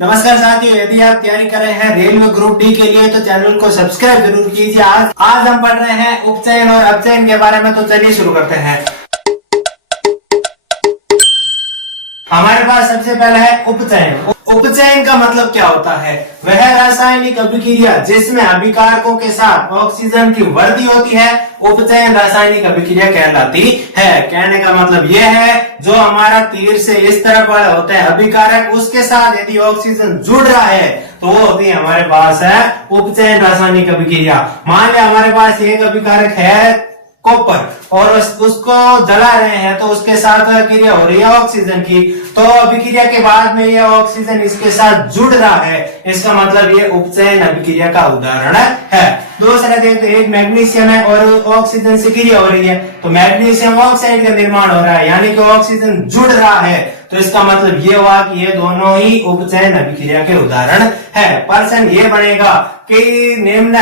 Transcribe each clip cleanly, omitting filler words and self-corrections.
नमस्कार साथियों, यदि आप तैयारी कर रहे हैं रेलवे ग्रुप डी के लिए तो चैनल को सब्सक्राइब जरूर कीजिए। आज हम पढ़ रहे हैं उपचयन और अपचयन के बारे में। तो चलिए शुरू करते हैं। हमारे पास सबसे पहले है उपचयन। उपचयन का मतलब क्या होता है? वह रासायनिक अभिक्रिया जिसमें अभिकारकों के साथ ऑक्सीजन की वृद्धि होती है, उपचयन रासायनिक अभिक्रिया कहलाती है। कहने का मतलब यह है, जो हमारा तीर से इस तरफ वाला होता है अभिकारक, उसके साथ यदि ऑक्सीजन जुड़ रहा है तो वो होती है हमारे पास है उपचयन रासायनिक अभिक्रिया। मान लिया हमारे पास एक अभिकारक है कॉपर और उसको जला रहे हैं तो उसके साथ क्रिया हो रही है ऑक्सीजन की, तो अभिक्रिया के बाद में यह ऑक्सीजन इसके साथ जुड़ रहा है, इसका मतलब ये उपचयन अभिक्रिया का उदाहरण है। दूसरा देखते हैं, एक मैग्नीशियम है और ऑक्सीजन से क्रिया हो रही है तो मैग्नीशियम ऑक्साइड का निर्माण हो रहा है, यानी कि ऑक्सीजन जुड़ रहा है, तो इसका मतलब ये हुआ कि ये दोनों ही उपचयन अभिक्रिया के उदाहरण है। प्रश्न ये बनेगा कि निम्न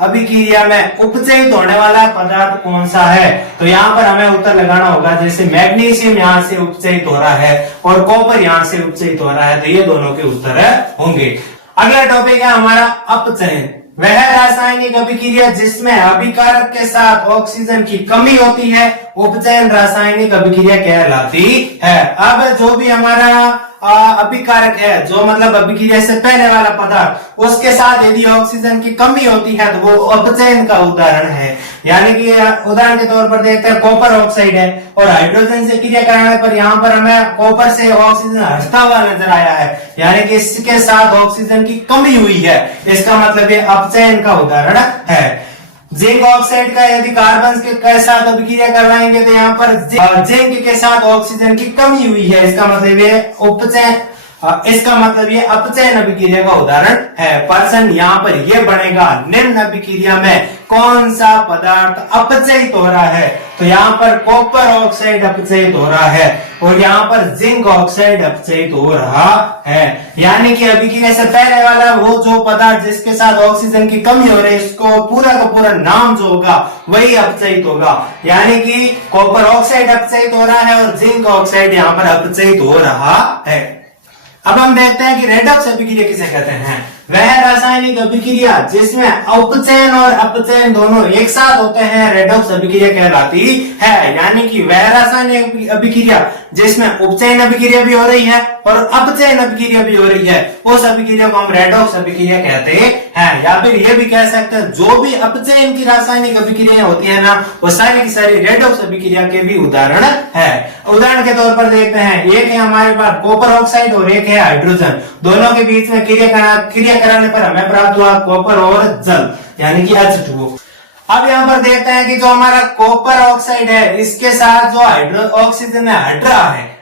अभिक्रिया में उपचयित होने वाला पदार्थ कौन सा है? तो यहाँ पर हमें उत्तर लगाना होगा। जैसे मैग्नीशियम यहाँ से उपचयित हो रहा है और कॉपर यहाँ से उपचयित हो रहा है, तो ये दोनों के उत्तर होंगे। अगला टॉपिक है हमारा अपचयन। वह रासायनिक अभिक्रिया जिसमें अभिकारक के साथ ऑक्सीजन की कमी होती है, उपचयन रासायनिक अभिक्रिया कहलाती है। अब जो भी हमारा अभिकारक है, जो मतलब अभिक्रिया से पहले वाला पदार्थ, उसके साथ यदि ऑक्सीजन की कमी होती है तो वो अपचयन का उदाहरण है। यानी कि उदाहरण के तौर पर देखते हैं, कॉपर ऑक्साइड है और हाइड्रोजन से क्रिया कराने पर यहाँ पर हमें कॉपर से ऑक्सीजन हटता हुआ नजर आया है, यानी कि इसके साथ ऑक्सीजन की कमी हुई है, इसका मतलब ये अपचयन का उदाहरण है। जिंक ऑक्साइड का यदि कार्बन के साथ अभिक्रिया करवाएंगे तो यहाँ पर जिंक के साथ ऑक्सीजन की कमी हुई है, इसका मतलब ये अपचयन अभिक्रिया का उदाहरण है। प्रश्न यहाँ पर यह बनेगा, निम्न अभिक्रिया में कौन सा पदार्थ अपचयित हो रहा है? तो यहाँ पर कॉपर ऑक्साइड अपचयित हो रहा है और यहाँ पर जिंक ऑक्साइड अपचयित हो रहा है। यानी कि अभिक्रिया से पहले वाला वो जो पदार्थ जिसके साथ ऑक्सीजन की कमी हो रही है, इसको पूरा का पूरा नाम जो होगा वही अपचयित होगा। यानी कि कॉपर ऑक्साइड अपचयित हो रहा है और जिंक ऑक्साइड यहाँ पर अपचयित हो रहा है। अब हम देखते हैं कि रेडॉक्स अभिक्रिया किसे कहते हैं। वह रासायनिक अभिक्रिया जिसमें उपचयन और अपचयन दोनों एक साथ होते हैं, रेडॉक्स अभिक्रिया कहलाती है। यानी कि वह रासायनिक अभिक्रिया जिसमें उपचयन अभिक्रिया भी हो रही है और अपचयन अभिक्रिया भी हो रही है, उस अभिक्रिया को हम रेडॉक्स अभिक्रिया कहते हैं। या फिर यह भी कह सकते हैं, जो भी अपचयन की रासायनिक अभिक्रियाएं होती है ना, वो सारी की सारी रेडॉक्स अभिक्रिया के भी उदाहरण है। उदाहरण के तौर पर देखते हैं, एक है हमारे पास कॉपर ऑक्साइड और एक है हाइड्रोजन, दोनों के बीच में क्रिया कराने पर हमें प्राप्त हुआ कॉपर और जल, यानी कि H2O। अब यहाँ पर देखते हैं कि जो हमारा कॉपर ऑक्साइड है, इसके साथ जो ऑक्सीजन है हट रहा है,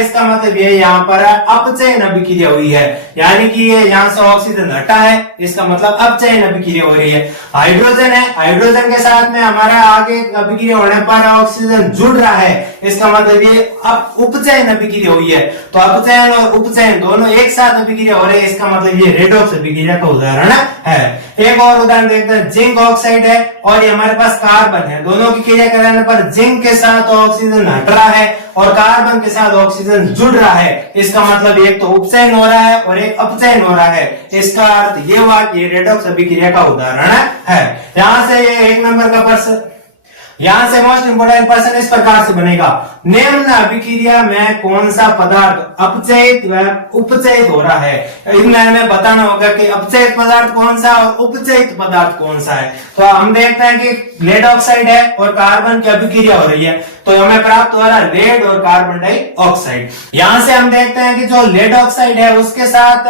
इसका मतलब ये यहाँ पर अपचयन अभिक्रिया हुई है, यानी कि ये यहाँ से ऑक्सीजन हटा है, इसका मतलब अपचयन अभिक्रिया हो रही है। हाइड्रोजन है, हाइड्रोजन के साथ में हमारा आगे अभिक्रिया होने पर ऑक्सीजन जुड़ रहा है, इसका मतलब ये अब उपचयन अभिक्रिया हुई है। तो अपचयन और उपचयन दोनों एक साथ अभिक्रिया हो रही है, इसका मतलब ये रेडॉक्स अभिक्रिया का उदाहरण है। एक और उदाहरण देखते हैं, जिंक ऑक्साइड है और ये हमारे पास कार्बन है, दोनों की क्रिया कराने पर जिंक के साथ ऑक्सीजन हट रहा है और कार्बन के साथ ऑक्सीजन जुड़ रहा है, इसका मतलब एक तो उपचयन हो रहा है और एक अपचयन हो रहा है, इसका अर्थ ये हुआ कि रेडॉक्स अभिक्रिया का उदाहरण है। यहाँ से ये एक नंबर का प्रश्न, यहाँ से मोस्ट इंपोर्टेंट प्रश्न इस प्रकार से बनेगा, निम्न अभिक्रिया में कौन सा पदार्थ अपचयित व उपचयित हो रहा है? इनमें हमें बताना होगा कि अपचयित पदार्थ कौन सा और उपचयित पदार्थ कौन सा है। तो हम देखते हैं कि लेड ऑक्साइड है और कार्बन की अभिक्रिया हो रही है, तो हमें प्राप्त हो रहा है लेड और कार्बन डाइऑक्साइड। यहाँ से हम देखते हैं कि जो लेड ऑक्साइड है उसके साथ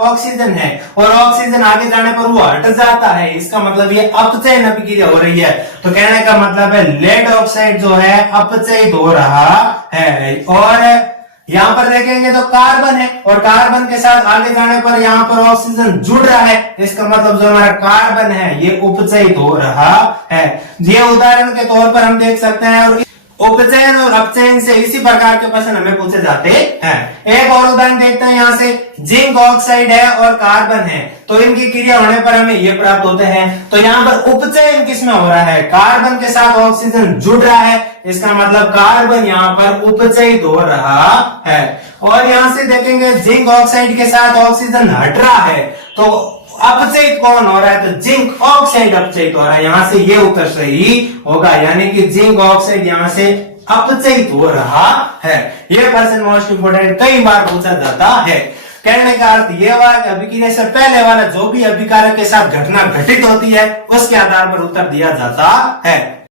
ऑक्सीजन है और ऑक्सीजन आगे जाने पर वो हट जाता है, इसका मतलब ये अपचयन अभिक्रिया हो रही है। तो कहने का मतलब है लेड ऑक्साइड जो है अपचयित हो रहा है। और यहाँ पर देखेंगे तो कार्बन है और कार्बन के साथ आगे जाने पर यहाँ पर ऑक्सीजन जुड़ रहा है, इसका मतलब जो हमारा कार्बन है ये उपचयित हो रहा है। ये उदाहरण के तौर पर हम देख सकते हैं। और उपचयन और अपचयन से इसी प्रकार के प्रश्न हमें पूछे जाते हैं। एक और उदाहरण देखते हैं यहाँ से, जिंक ऑक्साइड है और कार्बन है, तो इनकी क्रिया होने पर हमें ये प्राप्त होते हैं। तो यहाँ पर उपचयन किसमें हो रहा है, कार्बन के साथ ऑक्सीजन जुड़ रहा है, इसका मतलब कार्बन यहाँ पर उपचयित हो रहा है। और यहाँ से देखेंगे जिंक ऑक्साइड के साथ ऑक्सीजन हट रहा है, तो अपचयित कौन हो रहा है, तो जिंक ऑक्साइड अपचयित हो रहा है। यहां से ये उत्तर सही होगा, यानी कि जिंक ऑक्साइड यहां से अपचयित हो रहा है। ये प्रश्न मोस्ट इंपोर्टेंट कई बार पूछा जाता है। कहने का अर्थ यह हुआ कि अभिक्रिया से पहले वाला जो भी अभिकारक के साथ घटना घटित होती है उसके आधार पर उत्तर दिया जाता है।